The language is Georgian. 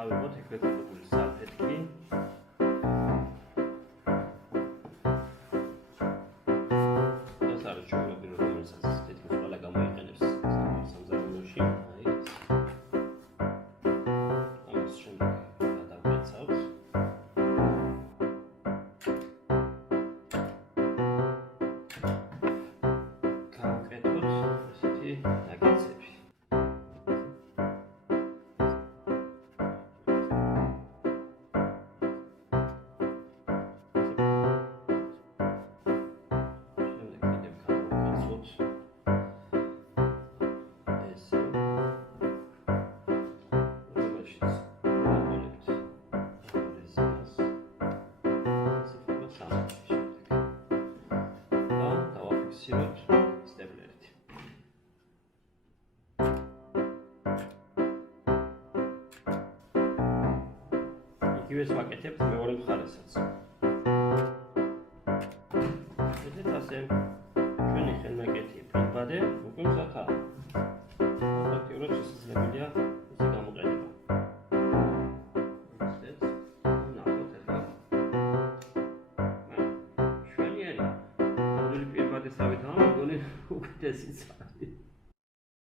ავიღოთ ექვეფრებული საფეთქი. ეს არის ჩვეულებრივი, რომელსაც თითქმის ყველა გამოიყენებს სამზარეულოში. აი ეს. ამის შემდეგ გადავეცავთ. გავკეთოთ ესეთი ნაკეცები. იგივეს ვაკეთებთ მეორე მხარესაც. ესეც ასე ჩვენი ხელნაკეთი პირბადე უკვე მზადაა. ფაქტიურად შესაძლებელია ისე გამოყენება. ესეც ნახოთ ახლა. ჩვენი ერი პირველი პირბადესავით მეგონი უკეთესიც არის.